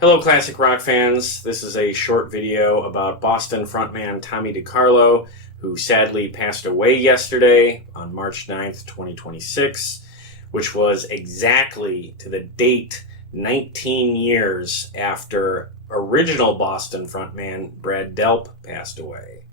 Hello classic rock fans, this is a short video about Boston frontman Tommy DeCarlo, who sadly passed away yesterday on March 9th, 2026, which was exactly to the date 19 years after original Boston frontman Brad Delp passed away.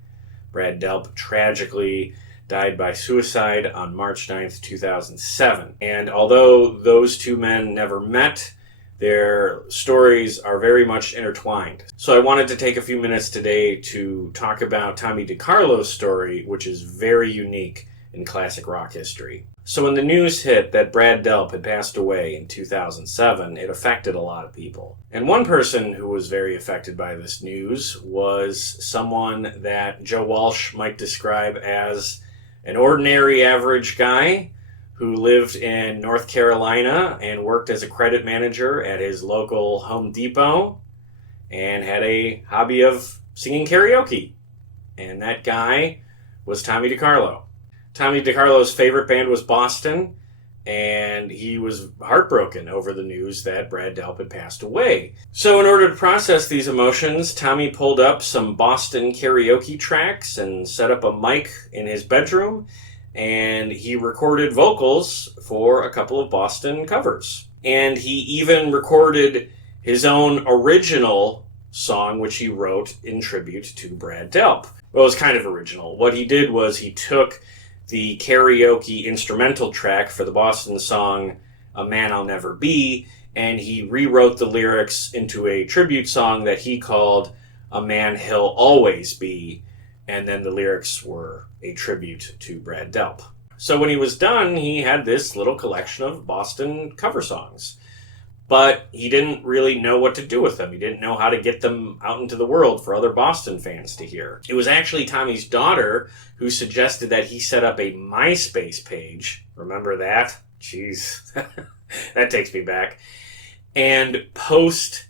Brad Delp tragically died by suicide on March 9th, 2007. And although those two men never met, their stories are very much intertwined. So I wanted to take a few minutes today to talk about Tommy DeCarlo's story, which is very unique in classic rock history. So when the news hit that Brad Delp had passed away in 2007, it affected a lot of people. And one person who was very affected by this news was someone that Joe Walsh might describe as an ordinary average guy who lived in North Carolina and worked as a credit manager at his local Home Depot and had a hobby of singing karaoke. And that guy was Tommy DeCarlo. Tommy DeCarlo's favorite band was Boston, and he was heartbroken over the news that Brad Delp had passed away. So in order to process these emotions, Tommy pulled up some Boston karaoke tracks and set up a mic in his bedroom, and he recorded vocals for a couple of Boston covers. And he even recorded his own original song, which he wrote in tribute to Brad Delp. Well, it was kind of original. What he did was he took the karaoke instrumental track for the Boston song, A Man I'll Never Be, and he rewrote the lyrics into a tribute song that he called A Man He'll Always Be, and then the lyrics were a tribute to Brad Delp. So when he was done, he had this little collection of Boston cover songs. But he didn't really know what to do with them. He didn't know how to get them out into the world for other Boston fans to hear. It was actually Tommy's daughter who suggested that he set up a MySpace page. Remember that? Jeez, that takes me back. And post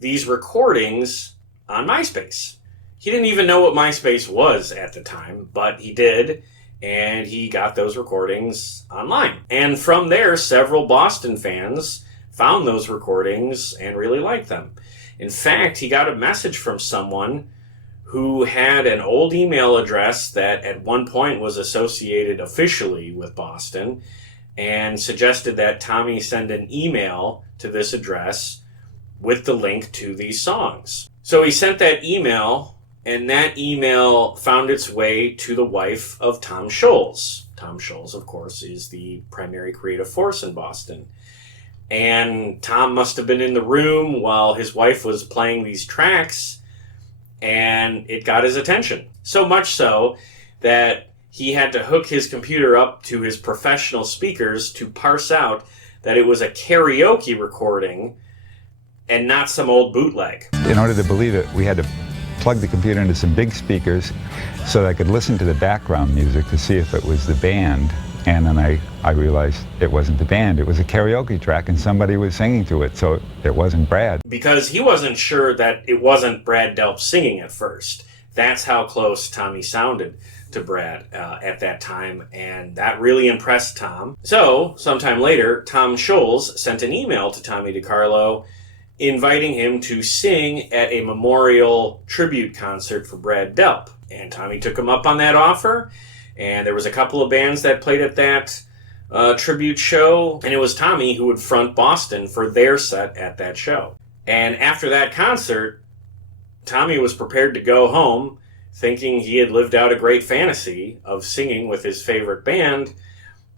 these recordings on MySpace. He didn't even know what MySpace was at the time, but he did, and he got those recordings online. And from there, several Boston fans found those recordings and really liked them. In fact, he got a message from someone who had an old email address that at one point was associated officially with Boston and suggested that Tommy send an email to this address with the link to these songs. So he sent that email, and that email found its way to the wife of Tom Scholz. Tom Scholz, of course, is the primary creative force in Boston. And Tom must have been in the room while his wife was playing these tracks, and it got his attention. So much so that he had to hook his computer up to his professional speakers to parse out that it was a karaoke recording and not some old bootleg. In order to believe it, we had to plug the computer into some big speakers so that I could listen to the background music to see if it was the band. And then I realized it wasn't the band, it was a karaoke track and somebody was singing to it, so it wasn't Brad. Because he wasn't sure that it wasn't Brad Delp singing at first. That's how close Tommy sounded to Brad at that time, and that really impressed Tom. So, sometime later, Tom Scholz sent an email to Tommy DeCarlo inviting him to sing at a memorial tribute concert for Brad Delp. And Tommy took him up on that offer, and there was a couple of bands that played at that tribute show, and it was Tommy who would front Boston for their set at that show. And after that concert, Tommy was prepared to go home thinking he had lived out a great fantasy of singing with his favorite band,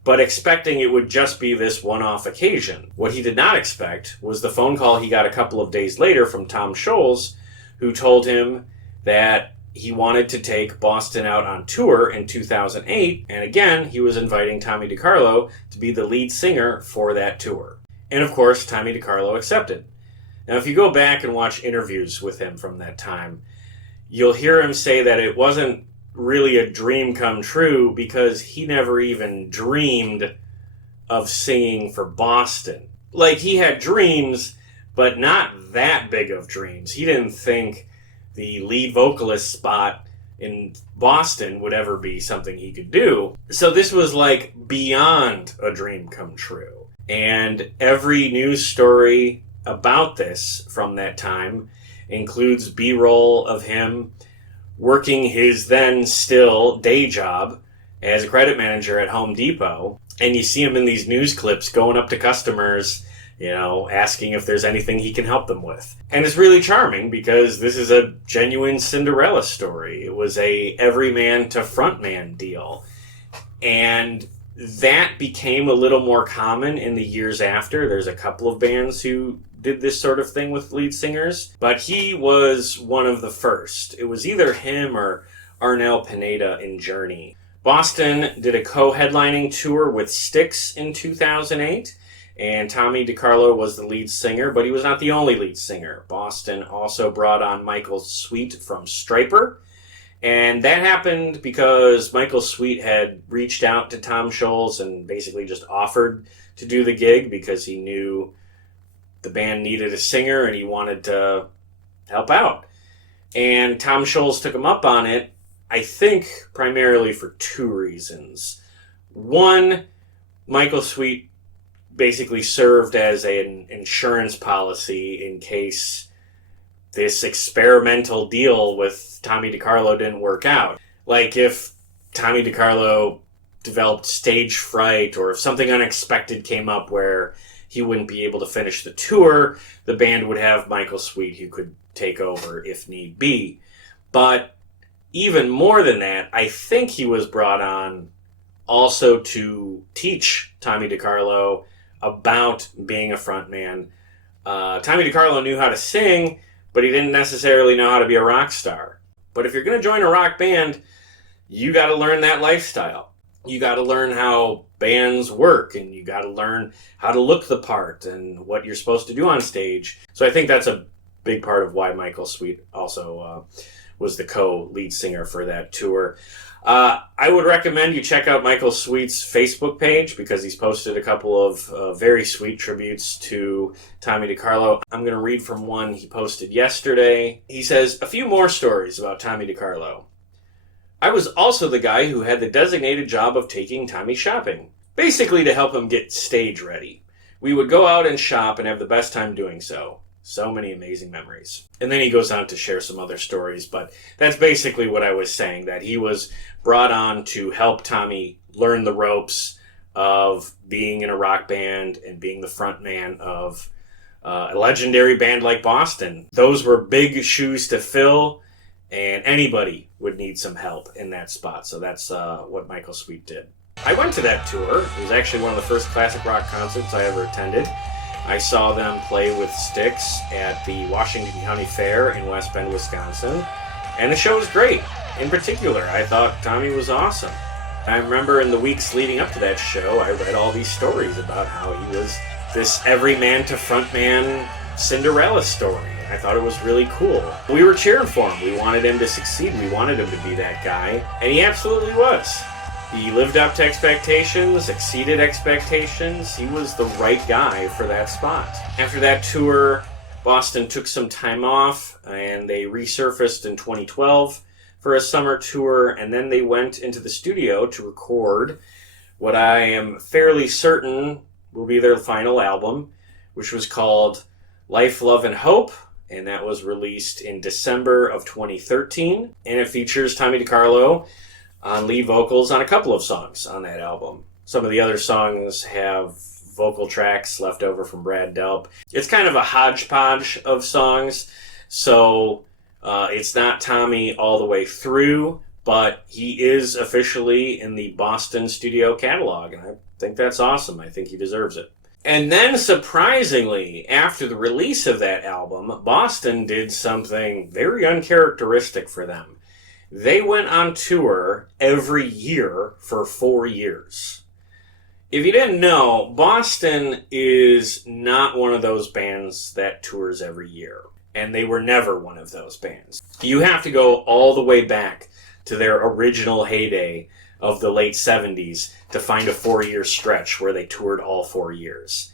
but expecting it would just be this one-off occasion. What he did not expect was the phone call he got a couple of days later from Tom Scholz, who told him that he wanted to take Boston out on tour in 2008, and again, he was inviting Tommy DeCarlo to be the lead singer for that tour. And of course, Tommy DeCarlo accepted. Now, if you go back and watch interviews with him from that time, you'll hear him say that it wasn't really a dream come true because he never even dreamed of singing for Boston. Like, he had dreams, but not that big of dreams. He didn't think the lead vocalist spot in Boston would ever be something he could do. So this was like beyond a dream come true. And every news story about this from that time includes B-roll of him working his then still day job as a credit manager at Home Depot. And you see him in these news clips going up to customers, asking if there's anything he can help them with. And it's really charming because this is a genuine Cinderella story. It was a Everyman to Frontman deal. And that became a little more common in the years after. There's a couple of bands who did this sort of thing with lead singers, but he was one of the first. It was either him or Arnel Pineda in Journey. Boston did a co-headlining tour with Styx in 2008, and Tommy DeCarlo was the lead singer, but he was not the only lead singer. Boston also brought on Michael Sweet from Stryper, and that happened because Michael Sweet had reached out to Tom Scholz and basically just offered to do the gig because he knew the band needed a singer and he wanted to help out. And Tom Scholz took him up on it, I think primarily for two reasons. One, Michael Sweet basically served as an insurance policy in case this experimental deal with Tommy DeCarlo didn't work out. Like if Tommy DeCarlo developed stage fright or if something unexpected came up where he wouldn't be able to finish the tour, the band would have Michael Sweet who could take over if need be. But even more than that, I think he was brought on also to teach Tommy DeCarlo about being a frontman. Tommy DeCarlo knew how to sing, but he didn't necessarily know how to be a rock star. But if you're going to join a rock band, you got to learn that lifestyle. You got to learn how bands work, and you got to learn how to look the part and what you're supposed to do on stage. So I think that's a big part of why Michael Sweet also was the co-lead singer for that tour. I would recommend you check out Michael Sweet's Facebook page because he's posted a couple of very sweet tributes to Tommy DeCarlo. I'm going to read from one he posted yesterday. He says, "A few more stories about Tommy DeCarlo. I was also the guy who had the designated job of taking Tommy shopping, basically to help him get stage ready. We would go out and shop and have the best time doing so. So many amazing memories." And then he goes on to share some other stories, but that's basically what I was saying, that he was brought on to help Tommy learn the ropes of being in a rock band and being the front man of a legendary band like Boston. Those were big shoes to fill, and anybody would need some help in that spot. So that's what Michael Sweet did. I went to that tour. It was actually one of the first classic rock concerts I ever attended. I saw them play with Styx at the Washington County Fair in West Bend, Wisconsin, and the show was great. In particular, I thought Tommy was awesome. I remember in the weeks leading up to that show, I read all these stories about how he was this everyman to frontman Cinderella story. I thought it was really cool. We were cheering for him. We wanted him to succeed. We wanted him to be that guy, and he absolutely was. He lived up to expectations, exceeded expectations. He was the right guy for that spot. After that tour, Boston took some time off, and they resurfaced in 2012 for a summer tour, and then they went into the studio to record what I am fairly certain will be their final album, which was called Life, Love, and Hope, and that was released in December of 2013, and it features Tommy DeCarlo on lead vocals on a couple of songs on that album. Some of the other songs have vocal tracks left over from Brad Delp. It's kind of a hodgepodge of songs, so it's not Tommy all the way through, but he is officially in the Boston studio catalog, and I think that's awesome. I think he deserves it. And then, surprisingly, after the release of that album, Boston did something very uncharacteristic for them. They went on tour every year for 4 years. If you didn't know, Boston is not one of those bands that tours every year. And they were never one of those bands. You have to go all the way back to their original heyday of the late 70s to find a 4-year stretch where they toured all 4 years.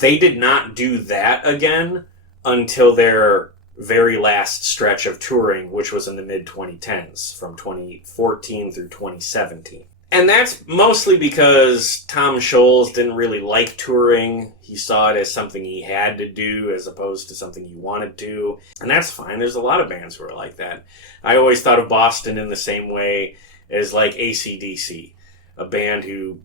They did not do that again until their very last stretch of touring, which was in the mid-2010s, from 2014 through 2017. And that's mostly because Tom Scholz didn't really like touring. He saw it as something he had to do as opposed to something he wanted to. And that's fine. There's a lot of bands who are like that. I always thought of Boston in the same way as like AC/DC, a band who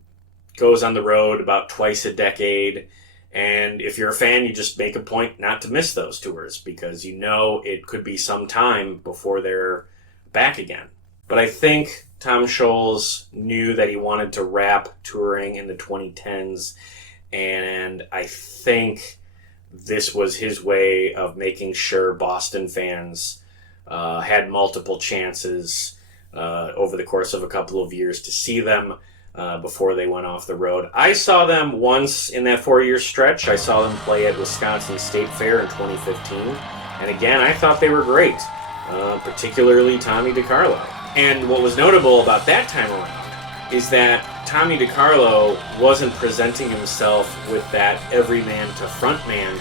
goes on the road about twice a decade. And if you're a fan, you just make a point not to miss those tours because you know it could be some time before they're back again. But I think Tom Scholz knew that he wanted to wrap touring in the 2010s, and I think this was his way of making sure Boston fans had multiple chances over the course of a couple of years to see them before they went off the road. I saw them once in that 4-year stretch. I saw them play at Wisconsin State Fair in 2015, and again, I thought they were great, particularly Tommy DeCarlo. And what was notable about that time around is that Tommy DeCarlo wasn't presenting himself with that Everyman to Frontman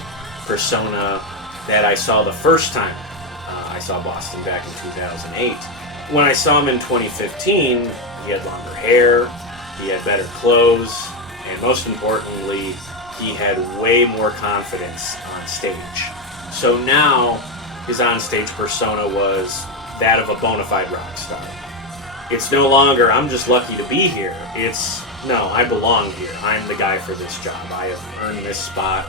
persona that I saw the first time I saw Boston back in 2008. When I saw him in 2015, he had longer hair, he had better clothes, and most importantly, he had way more confidence on stage. So now, his onstage persona was that of a bona fide rock star. It's no longer, I'm just lucky to be here. It's, no, I belong here. I'm the guy for this job. I have earned this spot.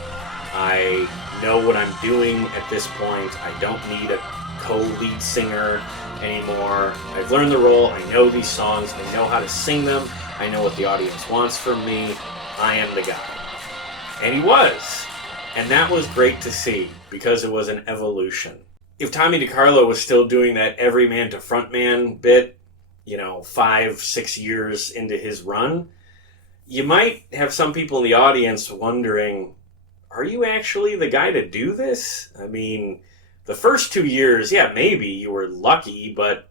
I know what I'm doing at this point. I don't need a co-lead singer anymore. I've learned the role. I know these songs. I know how to sing them. I know what the audience wants from me. I am the guy. And he was. And that was great to see because it was an evolution. If Tommy DeCarlo was still doing that Everyman to Frontman bit, 5-6 years into his run, you might have some people in the audience wondering, are you actually the guy to do this? I mean, the first 2 years, yeah, maybe you were lucky, but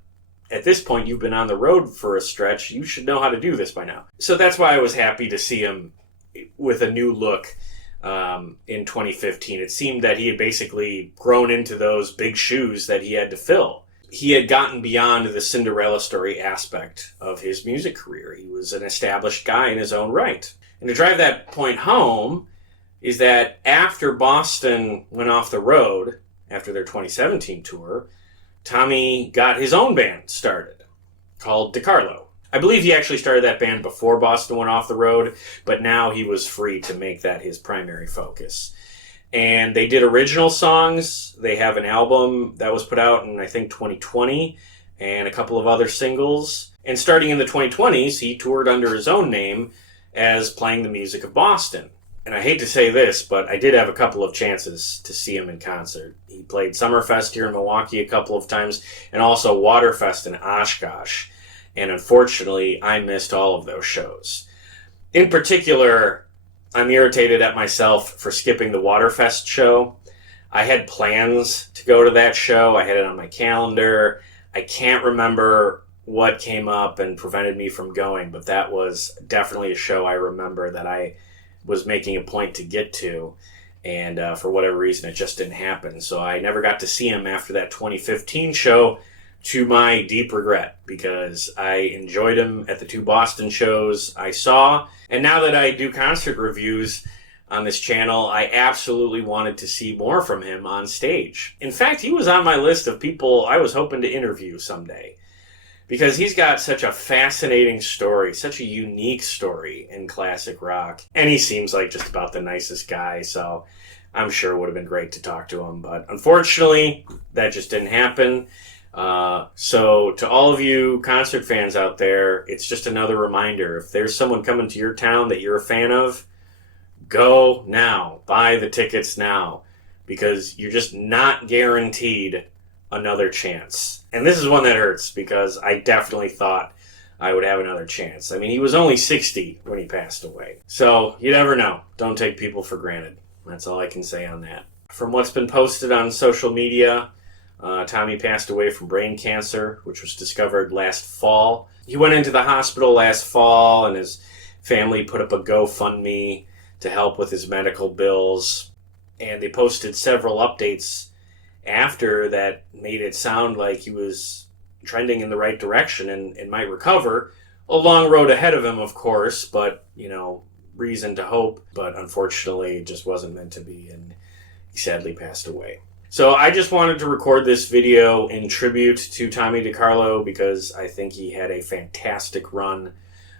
at this point you've been on the road for a stretch. You should know how to do this by now. So that's why I was happy to see him with a new look in 2015. It seemed that he had basically grown into those big shoes that he had to fill. He had gotten beyond the Cinderella story aspect of his music career. He was an established guy in his own right. And to drive that point home is that after Boston went off the road, after their 2017 tour, Tommy got his own band started called DeCarlo. I believe he actually started that band before Boston went off the road, but now he was free to make that his primary focus. And they did original songs. They have an album that was put out in, I think, 2020, and a couple of other singles. And starting in the 2020s, he toured under his own name as playing the music of Boston. And I hate to say this, but I did have a couple of chances to see him in concert. He played Summerfest here in Milwaukee a couple of times, and also Waterfest in Oshkosh. And unfortunately, I missed all of those shows. In particular, I'm irritated at myself for skipping the Waterfest show. I had plans to go to that show. I had it on my calendar. I can't remember what came up and prevented me from going, but that was definitely a show I remember that I was making a point to get to, and for whatever reason, it just didn't happen. So I never got to see him after that 2015 show, to my deep regret, because I enjoyed him at the 2 Boston shows I saw. And now that I do concert reviews on this channel, I absolutely wanted to see more from him on stage. In fact, he was on my list of people I was hoping to interview someday, because he's got such a fascinating story, such a unique story in classic rock. And he seems like just about the nicest guy, so I'm sure it would have been great to talk to him. But unfortunately, that just didn't happen. So to all of you concert fans out there, it's just another reminder. If there's someone coming to your town that you're a fan of, go now. Buy the tickets now, because you're just not guaranteed another chance. And this is one that hurts, because I definitely thought I would have another chance. I mean, he was only 60 when he passed away. So you never know. Don't take people for granted. That's all I can say on that. From what's been posted on social media, Tommy passed away from brain cancer, which was discovered last fall. He went into the hospital last fall, and his family put up a GoFundMe to help with his medical bills. And they posted several updates after that made it sound like he was trending in the right direction and might recover, A long road ahead of him, of course, but, reason to hope. But unfortunately, it just wasn't meant to be, and he sadly passed away. So I just wanted to record this video in tribute to Tommy DeCarlo because I think he had a fantastic run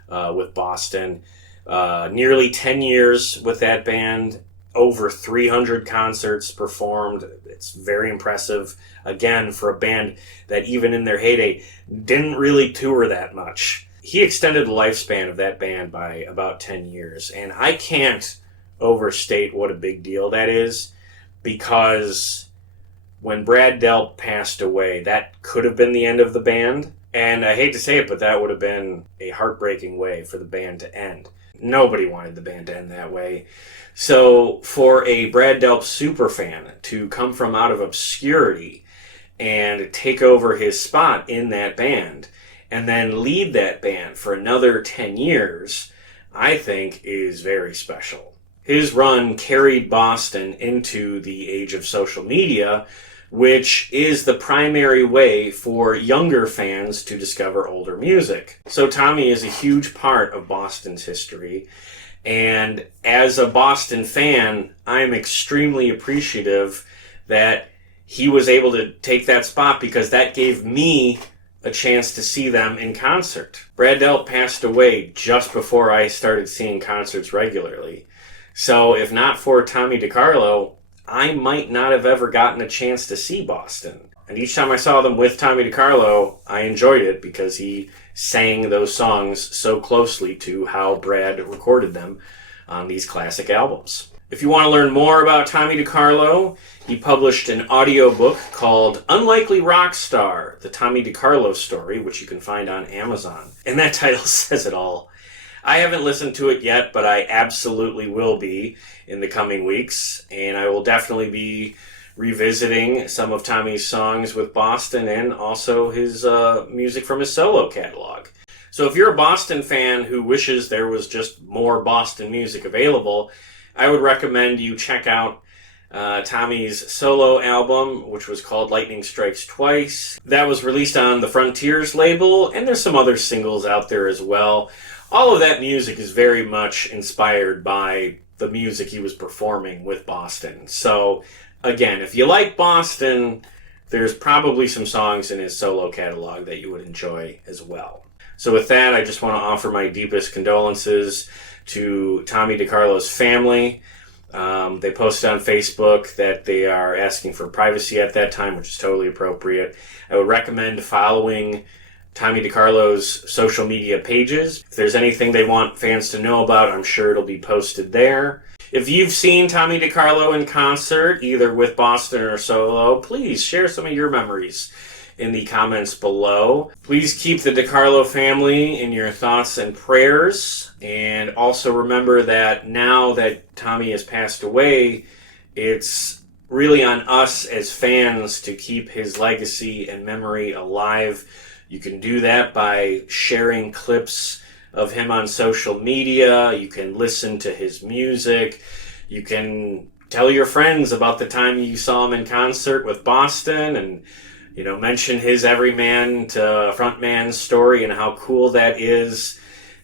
with Boston. Nearly 10 years with that band, over 300 concerts performed. It's very impressive, again, for a band that even in their heyday didn't really tour that much. He extended the lifespan of that band by about 10 years, and I can't overstate what a big deal that is, because when Brad Delp passed away, that could have been the end of the band. And I hate to say it, but that would have been a heartbreaking way for the band to end. Nobody wanted the band to end that way. So for a Brad Delp superfan to come from out of obscurity and take over his spot in that band and then lead that band for another 10 years, I think is very special. His run carried Boston into the age of social media, which is the primary way for younger fans to discover older music. So Tommy is a huge part of Boston's history, and as a Boston fan, I'm extremely appreciative that he was able to take that spot, because that gave me a chance to see them in concert. Brad Delp passed away just before I started seeing concerts regularly. So if not for Tommy DeCarlo, I might not have ever gotten a chance to see Boston. And each time I saw them with Tommy DeCarlo, I enjoyed it because he sang those songs so closely to how Brad recorded them on these classic albums. If you want to learn more about Tommy DeCarlo, he published an audiobook called Unlikely Rock Star, The Tommy DeCarlo Story, which you can find on Amazon. And that title says it all. I haven't listened to it yet, but I absolutely will be in the coming weeks, and I will definitely be revisiting some of Tommy's songs with Boston and also his music from his solo catalog. So if you're a Boston fan who wishes there was just more Boston music available, I would recommend you check out Tommy's solo album, which was called Lightning Strikes Twice. That was released on the Frontiers label, and there's some other singles out there as well. All of that music is very much inspired by the music he was performing with Boston. So, again, if you like Boston, there's probably some songs in his solo catalog that you would enjoy as well. So with that, I just want to offer my deepest condolences to Tommy DeCarlo's family. They posted on Facebook that they are asking for privacy at that time, which is totally appropriate. I would recommend following Tommy DeCarlo's social media pages. If there's anything they want fans to know about, I'm sure it'll be posted there. If you've seen Tommy DeCarlo in concert, either with Boston or solo, please share some of your memories in the comments below. Please keep the DeCarlo family in your thoughts and prayers. And also remember that now that Tommy has passed away, it's really on us as fans to keep his legacy and memory alive. You can do that by sharing clips of him on social media. You can listen to his music. You can tell your friends about the time you saw him in concert with Boston, and mention his Everyman to Frontman story and how cool that is.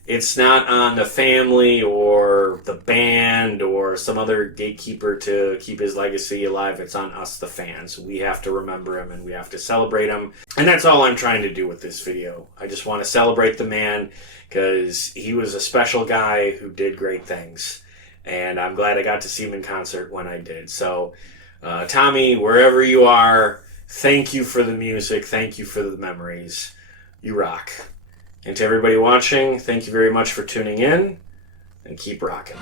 It's not on the family or the band or some other gatekeeper to keep his legacy alive. It's on us, the fans. We have to remember him and we have to celebrate him. And that's all I'm trying to do with this video. I just want to celebrate the man because he was a special guy who did great things. And I'm glad I got to see him in concert when I did. So, Tommy, wherever you are, thank you for the music. Thank you for the memories. You rock. And to everybody watching, thank you very much for tuning in, and keep rocking.